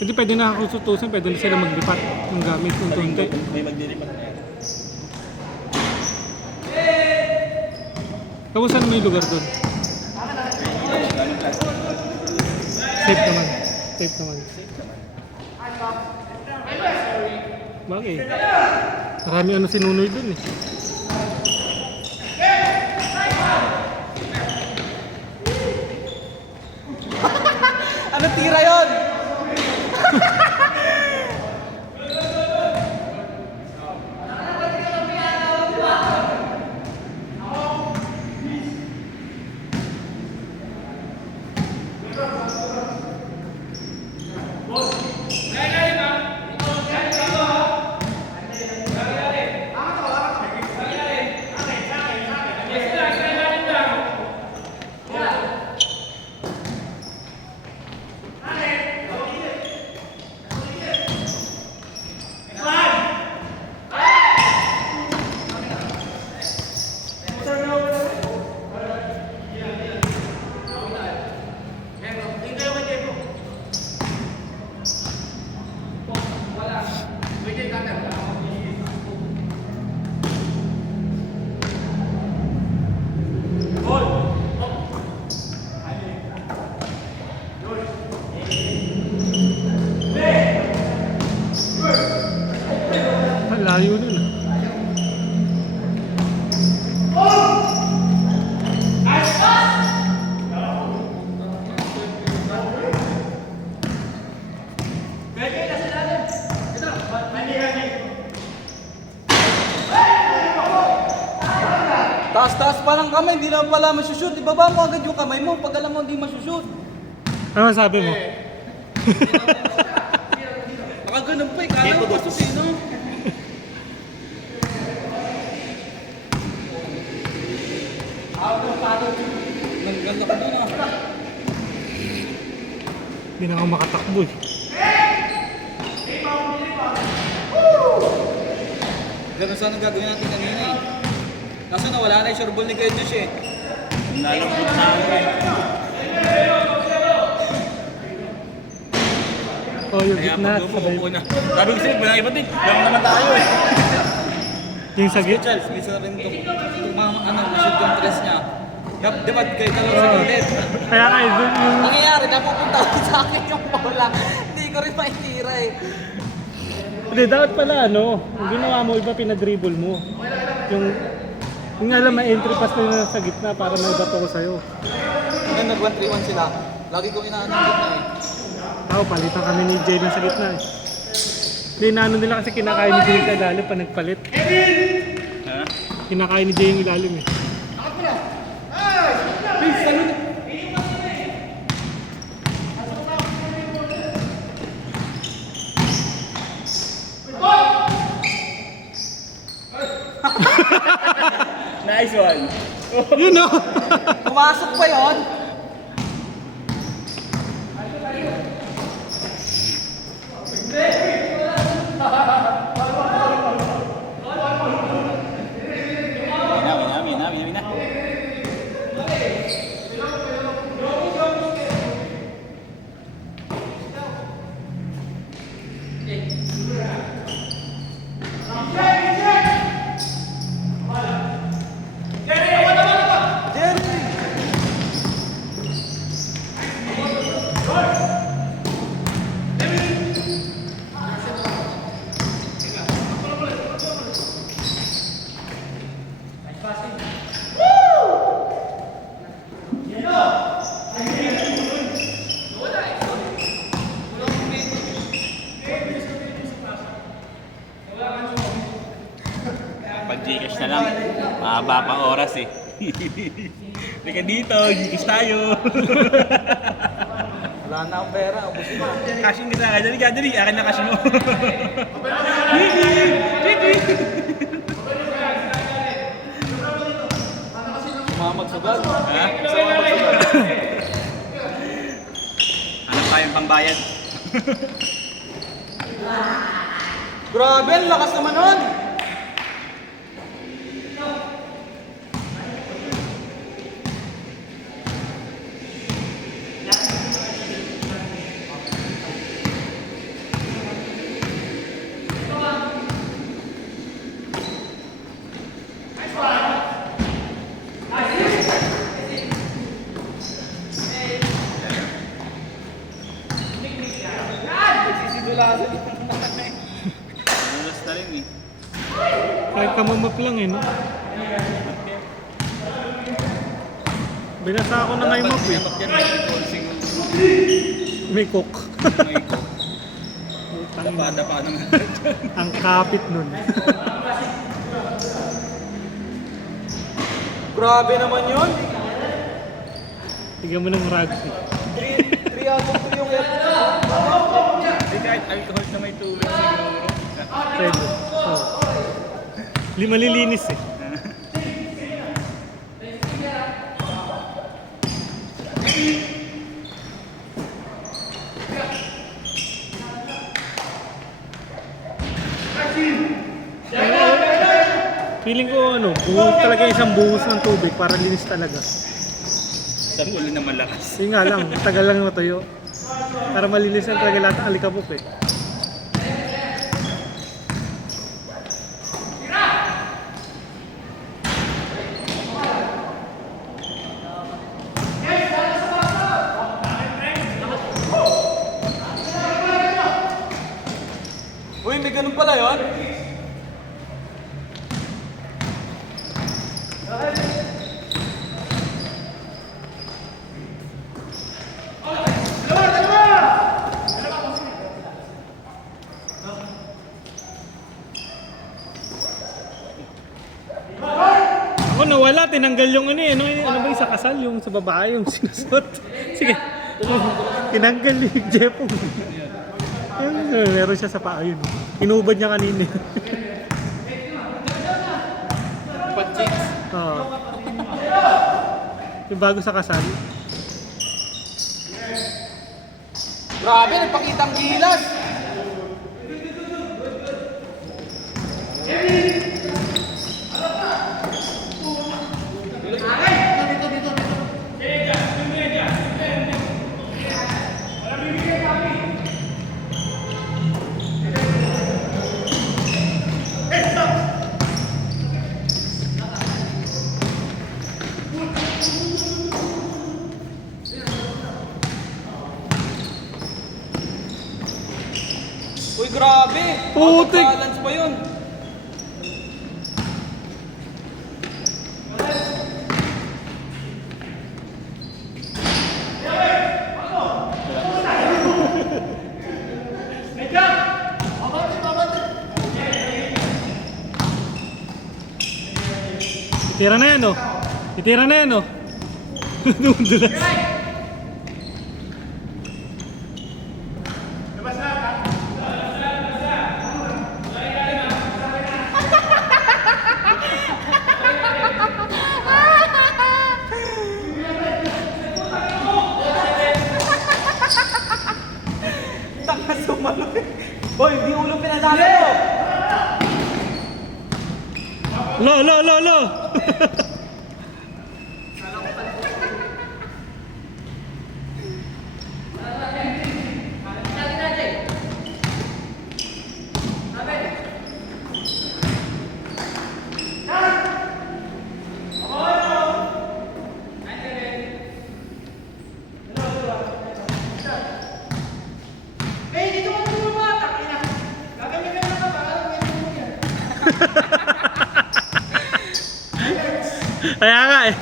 Hindi pwede na ako sutusan, pwede na sila maglipat ng gamit ng tunti. May maglilipat. Kamusta naman yung lugar doon? Safe naman. Safe naman. Bagay. Marami ano sinunoy doon eh. Ano tira yon? Ang layo nun ah. Taas-taas pa lang kamay, hindi naman pala masushoot. Ibaba mo agad yung kamay mo pag alam mo hindi masushoot. Ano masabi mo? Nakaganon pa eh, kala mo pasusin, no? Naganda ka doon ah. Hindi na ako makatakbo eh. Ganun sana gagawin natin kanina eh. Kaso nawala na yung sure ball ni Kuya Josh eh. Nalambot na ako eh. Oh, yung Kaya gitna. pag-umuupo na. Sabi ko sa'yo, walang iba din. Lang naman tayo eh. Yung sa gitna. Charles, minsan rin itong shoot yung tres niya. Di ba kayo dalawa sa gilid? Kaya nga yung Nangyayari, napupunta ko sa akin yung bola. Hindi ko rin maitira eh. hindi, dapat pala ano, yung ginawa mo, iba pinadribble mo. Yung alam, may entry pass na yun sa gitna para may bato ko sa'yo. Ngayon nag-1-3-1 sila. Lagi kong inaano yung gitna eh. Ako, palitan kami ni Jalen sa gitna eh. Hindi, naano nila kasi kinakain ni Jalen sa ilalim pa nagpalit. Ha? Kinakain ni Jalen yung ilalim eh. Nice one. Yun o! Pumasok pa yon. Amin na. Jerry! Pag Gcash na lang, mahaba pa oras eh. Teka dito, Gcash tayo. Wala na akong pera, ubus na. Cashin kita, dali, akin na cash mo. Sumamag sa bag. Ha? Sumamag sa bag. Hanap tayong pambayad. Grabe, ang lakas naman nun! Kamamap lang eh, no? Binasa ako na nga yung map eh. Dapat yan, may control siguro. May cook. May cook. Dapa naman. Ang kapit nun. Grabe naman yun. Tignan mo ng rugby. 3 out of 3 yung F. Hindi kahit alcohol na may tubig siguro. Pwede. Oh. Malilinis eh. Feeling ko ano, buhos talaga isang buhos ng tubig para linis talaga. Sa ulo na malakas. Yun nga lang, tagal lang matuyo. Para malinis na talaga lahat ng alikabok eh. Uy, may ganun pala yun? Ako nawala, tinanggal yung ano eh. Ano ba yung sa kasal? Yung sa babae, yung sinusot. Sige. Tinanggal ni Jepong. Meron siya sa paa yun. Inubad niya kanina. Pag-chicks. Oo. Yung bago sa kasal. Grabe, nagpakitang gilas. Uy, grabe! Putik! Balance pa yun. Itira na yan oh. Itira na yan oh. Dulas. Taka sumalo. Boy, di ulo pinadala mo. Lo. Kaya nga eh.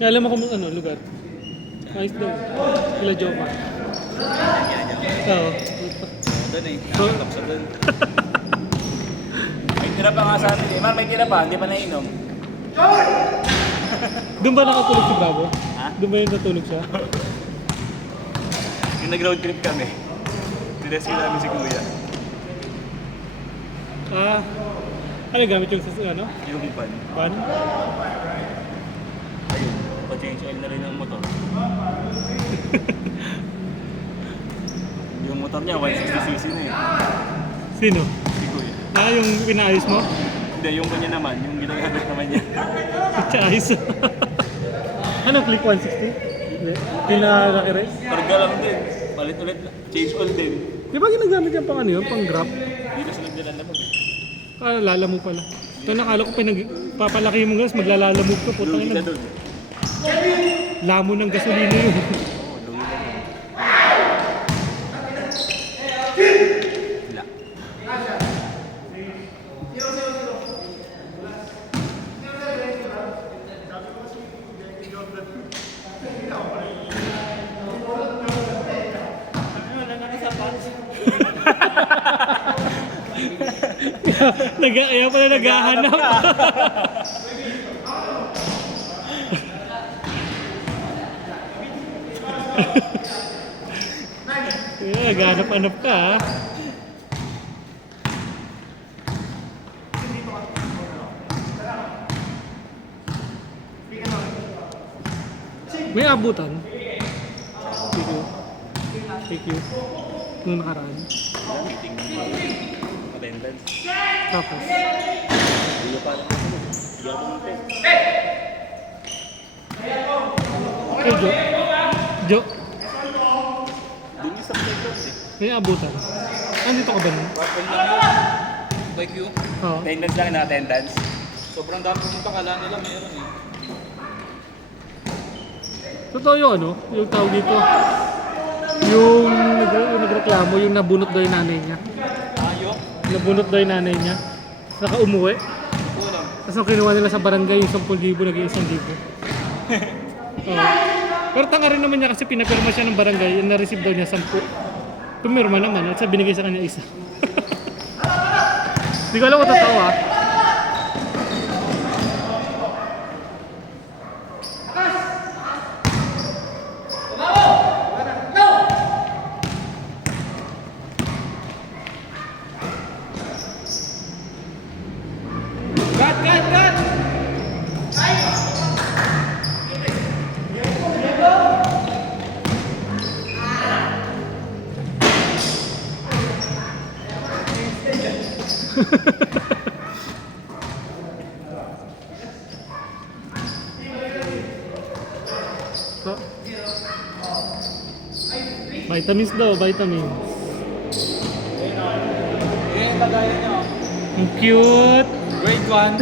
Alam mo kung ano lugar? Ayos daw. Kila Joma. Oo. Doon eh, nakakap sa doon. May tira pa nga sa atin eh. May tira pa, hindi pa nainom. Doon ba nakatulog si Bravo? Ha? Doon ba yung natulog siya? Yung nag-road trip kami. Dinesyo namin si Kuya. Ah, ano gamit yung ano? Yung pan. Pan? Ayun, pa-change oil na rin ang motor. Yung motor niya, 160cc na eh. Sino? Si Kuya. Ah, yung pinaayos mo? Hindi, yung kanya naman, yung ginagamit naman niya. Ayos. Ano, click 160? Hindi. Pinaraki rin? Karga lang din. Palit ulit, change oil din. Di ba ginagamit yan pang ano yun? Pang grab? Dito sa nagdalalabag eh. Ah, lalamove pala. Ito nakala ko papalaki mo gas, maglalalamove ka. Putang Lugi ina. ka dun. Lamon ng gasolina yun. Oo, lugi ka dun. Wala. Kaya pala naghahanap. Kaya naghahanap-hanap ka ha. May abutan. Thank you. Thank you. Nung nakaraan. Wala, meeting ng attendance. Tapos. Hindi pa lang. Hindi ako pumunta eh. Okay, Jo. Jo, Doon yung sa playground eh. may abutan. Andito ka ba nun? Purple lang yun. By Q. Oo. Attendance lang na attendance. Sobrang dami pumunta, kala nila meron eh. Totoo yung ano, yung tawag dito. Yung nagreklamo, yung nabunot daw yung nanay niya. Ayok. Nabunot daw yung nanay niya. Saka umuwi. Kulang. Tapos ang kinuha nila sa barangay yung 10,000, naging 1,000. Oo. Pero tanga rin naman niya kasi pinapirma siya ng barangay, yung na-receive daw niya 10. Pumirma naman, at sa binigay sa kanya isa. Hindi ko alam kung totoo ah. So, vitamins daw, vitamins. Eh, lagayan niyo. Ang cute! Grade 1.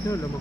Sino alam mo?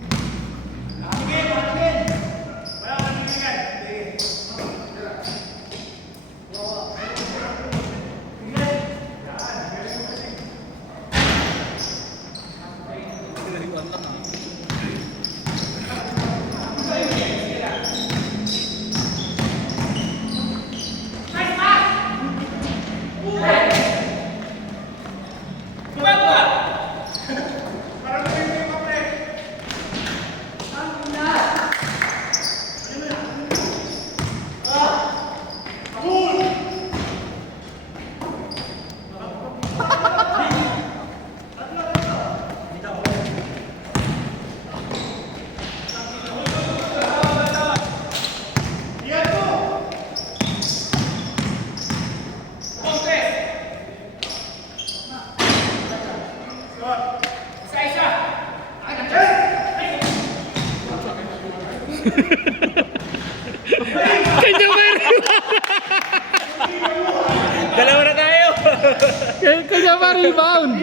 Kanya ba rin? ka pa rebound.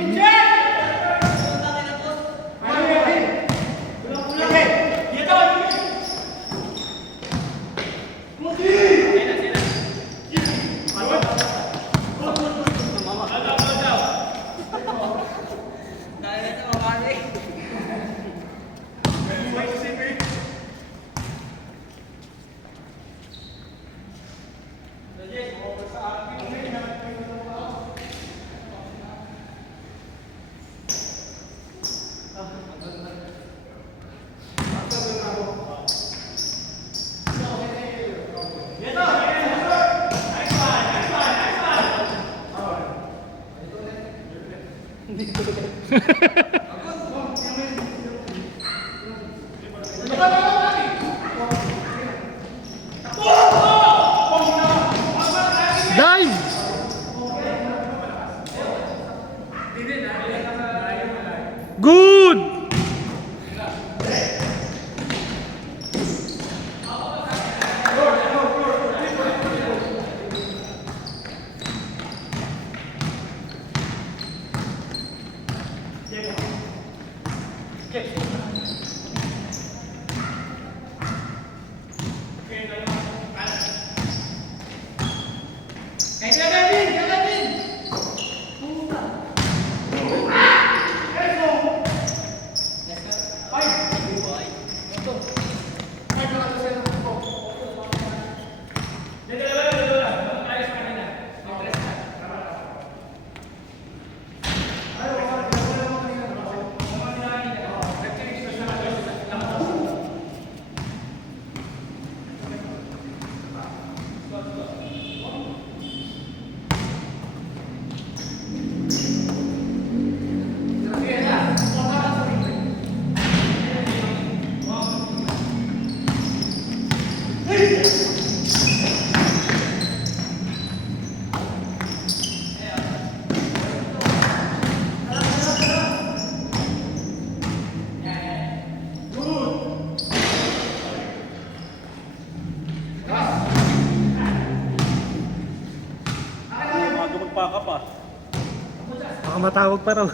Dive! Good! Magpaka pa. Baka matawag pa raw.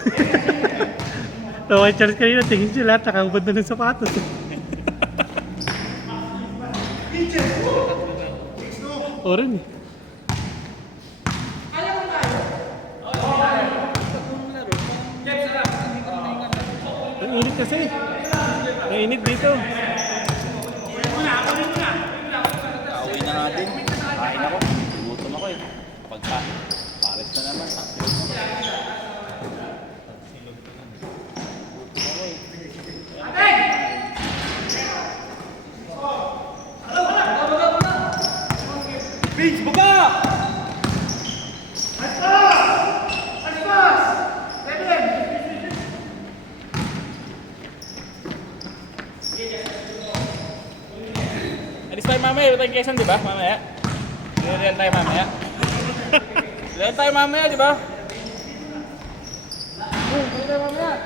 Tawag Charles kanina, tingin siya lahat, nakahubad na ng sapatos. O rin eh. Ang init kasi. Ang init dito. Kauwi na natin. Kain ako. Gutom ako eh. Pagka. Pares na naman. Gutom ako eh. Beach, baba! Alis tayo mamaya, tayo Quezon, di ba? Mamaya. Real tayo mamaya. Real tayo mamaya, di ba? Real tayo mamaya.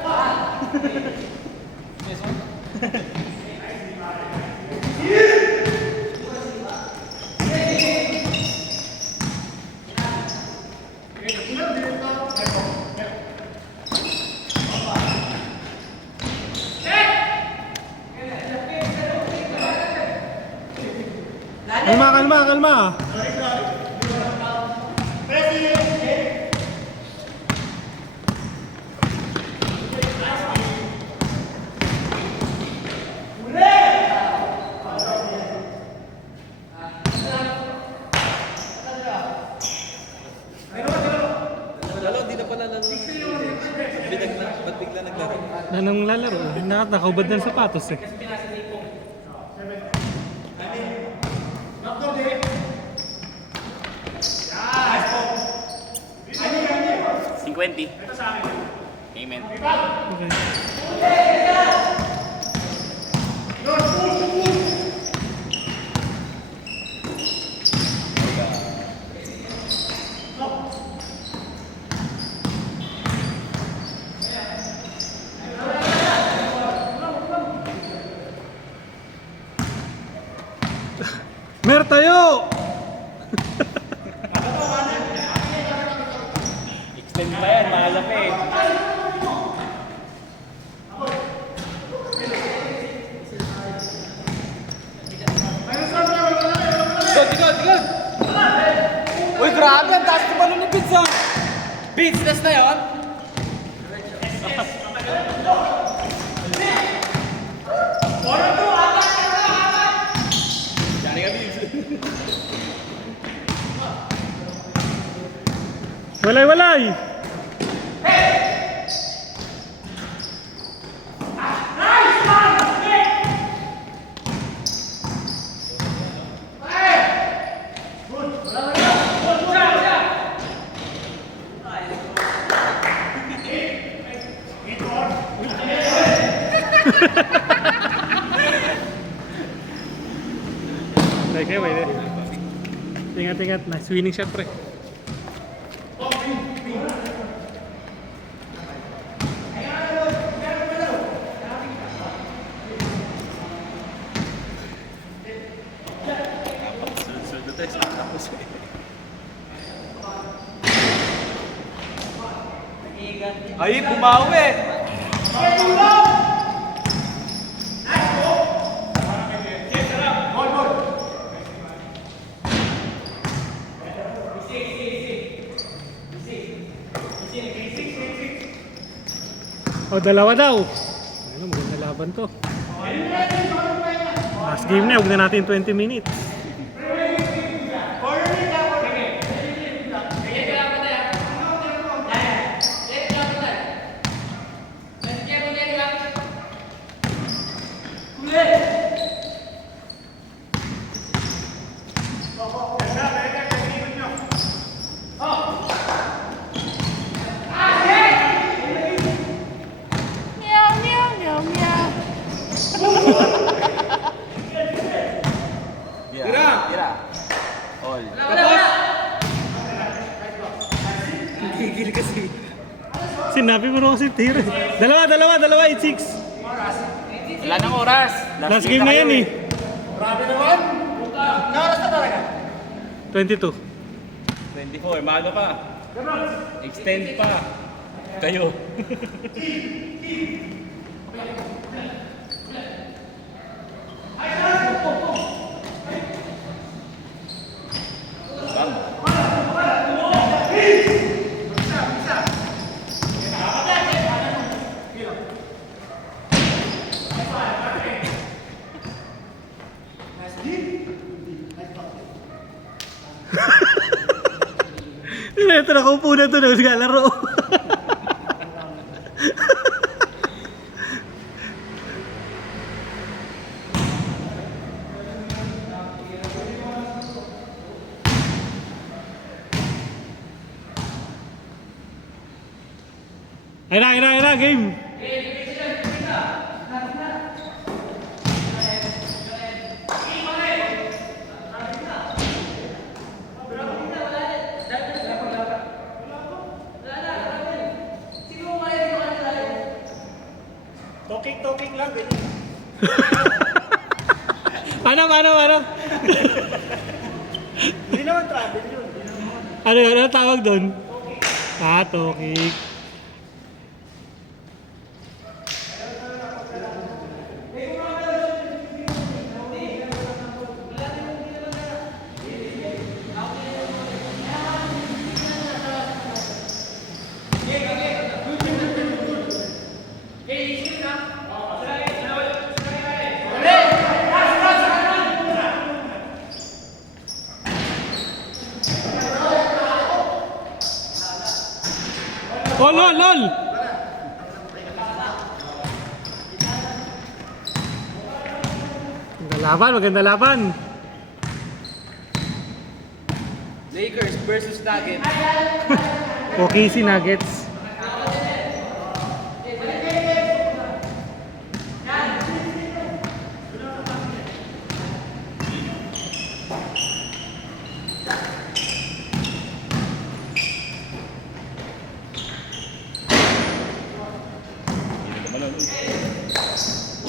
Kalma, kalma, kalma. Lalo, di na pala lalo. Bidag na, ba't bigla naglaro? Nanong lalaro. Nakahubad ng sapatos eh. $50. Payment. Okay. Mer tayo! Extend pa yan. yan, malaki. Good. Uy, grabe, ang taas na balon ni Vince, ah. Vince, last na yun? Diyan ka, Vince. Walay! Kayak apa ini? Ingat-ingat, nice winning shot pre. Ay, bumawi! Oh, dalawa daw. Ano, maganda laban to. Last game na, huwag na natin 20 minutes. Tira. All. Gigil kasi. Sinabi mo kasi tira. Dalawa, 8-6. Wala nang oras. Last game na yan eh. Grabe naman. Naoras na talaga. 22. 24, maaga pa. Extend pa. Kayo. Ito, nakaupo na ito, naglalaro. Ayun na, game. Talking lang, ganyan. Ano? Hindi naman travel yun. Ano tawag doon? Tokik. Oh, lol! Maganda laban. Lakers versus Nuggets. Okay si Nuggets.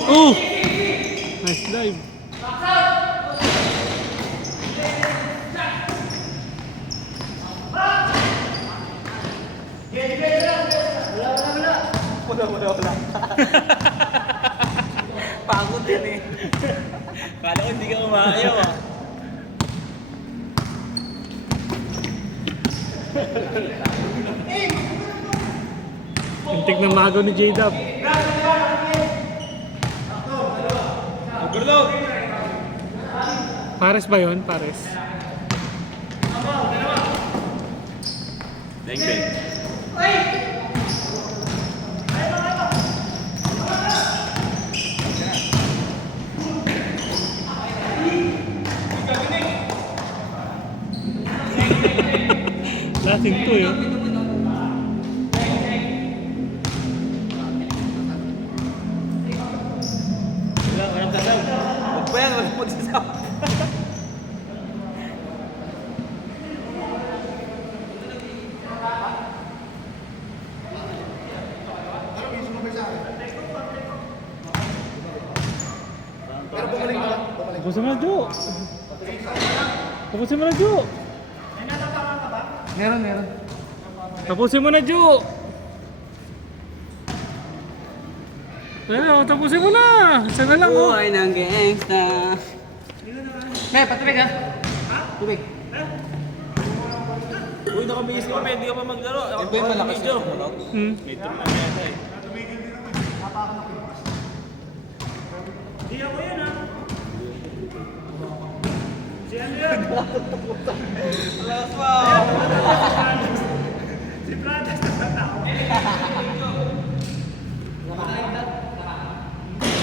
Oh! Nice dive. Wala. Pagod din eh. Kala ko hindi ka umayaw ah. Tintig ng mago ni J-Dub. Overload. Pares ba yun? Pares. Thank you. Lasing to yun. Walang kasal. Huwag pa yan, walang magsasabi. Tapusin mo na, Jo. Tapusin mo na, Jo. Meron. Tapusin mo na, Jo. Ayun, tapusin mo na. Isa na lang, oh. Buhay ng gangsta. May, patubig ha? Tubig. Uy, nakabihis ka pa, hindi ka pa maglaro. Ako Yan ba yung malakas medyo. na tumunog? May turn na yata eh.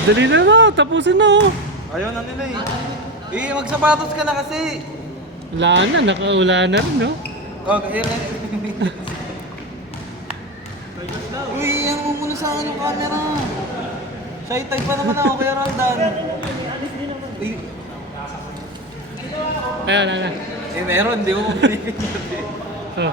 Dali na na, tapusin na, oh. Ayaw na nila eh. Magsapatos ka na kasi. Wala na, nakaula na rin, no? Oh, here na. Uy, yan mo muna sa akin yung camera. Shy type pa naman ako, kaya Roldan. Uy, Ayan. meron, di mo pinipindot eh. Oh.